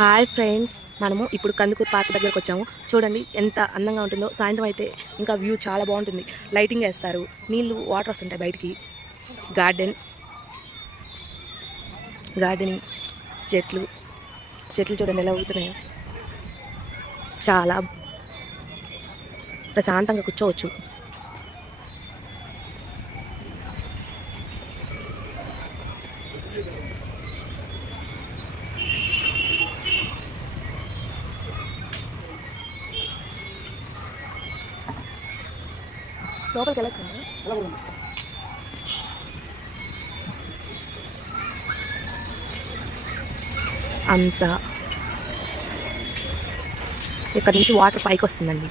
Hi friends, మనము ఇప్పుడు Kandukur park దగ్గరకు వచ్చాము. చూడండి ఎంత అందంగా ఉంటుందో. సాయంత్రం అయితే ఇంకా వ్యూ చాలా బాగుంటుంది. లైటింగ్ వేస్తారు, నీళ్ళు వాటర్ వస్తుంటాయి బయటికి. గార్డెనింగ్ చెట్లు చూడండి ఎలా ఊగుతున్నాయో. చాలా ప్రశాంతంగా కూర్చోవచ్చు. లోపలికి వెళ్ళొచ్చండి. అంస ఇక్కడ నుంచి వాటర్ పైకి వస్తుందండి.